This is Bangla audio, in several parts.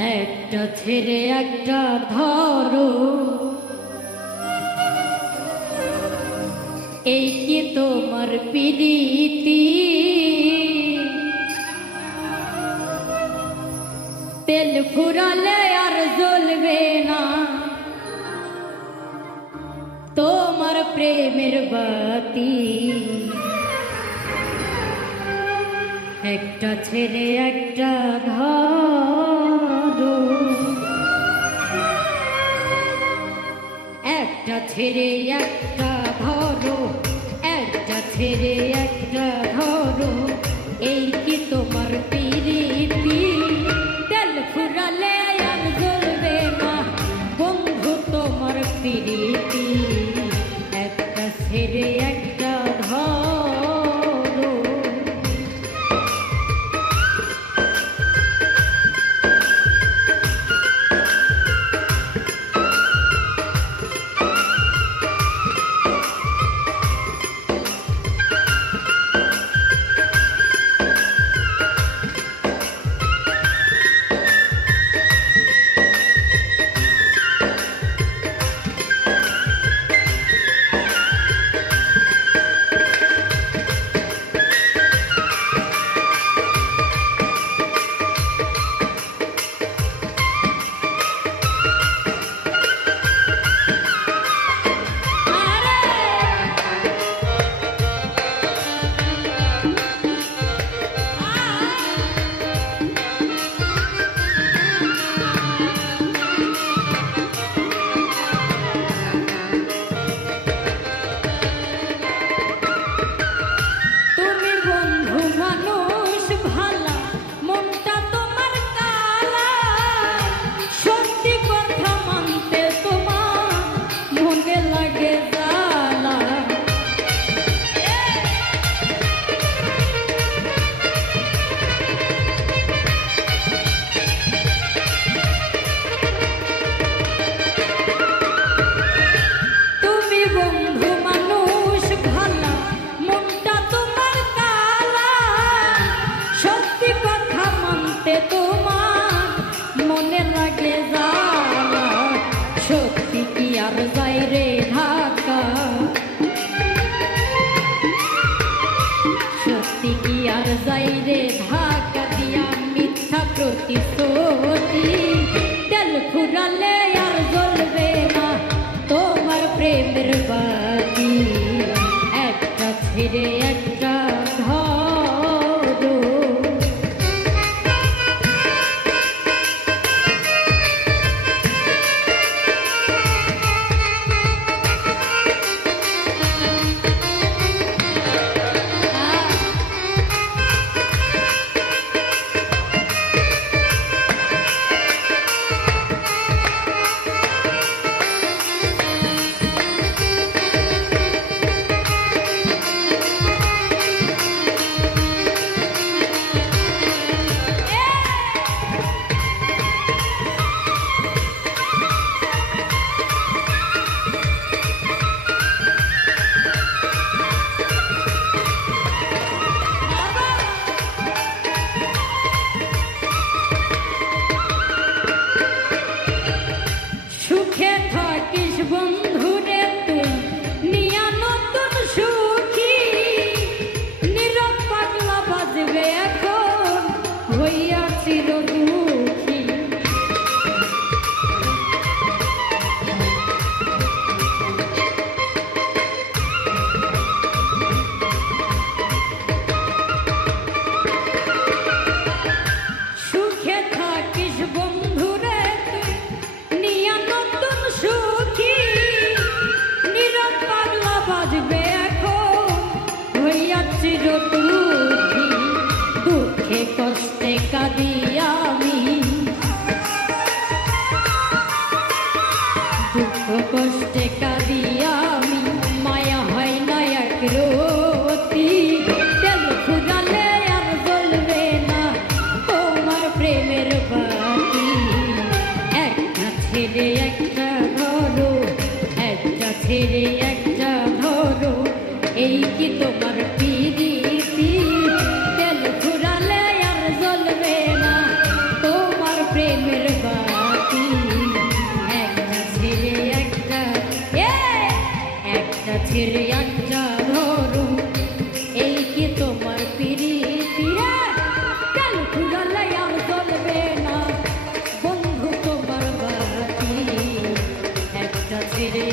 একটা ছেড়ে, একটা ধরো। এই কি তোমার পিরিতি? তেল ফুরালে আর জ্বলবে না। তোমার প্রেমের বাতি। একটা ছেড়ে, একটা ধরো। একটা ছেড়ে, একটা ধরো। একটা ছেড়ে, একটা ধরো। এই কি তোমার পিরিতি? তেল ফুরালে জ্বলবে না। বন্ধু তোমার পিরিতি। একটা ছেড়ে, একটা মনে লাগে জালা সত্যি কি আর যাই রে ঢাকা? সত্যি কি আর যাই রে ঢাকা দিয়া মিথ্যা প্রতিশ্রুতি? তেল ফুরালে আর জ্বলবে না তোমার প্রেমের বাতি। একটা ছেড়ে কষ্টে কাঁদি আমি, মায়া হয় না এক রতি। তেল ফুরালে আর জ্বলবে না তোমার প্রেমের বাতি? একটা ছেড়ে একটা ধরো একটা ছেড়ে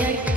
ছেড়ে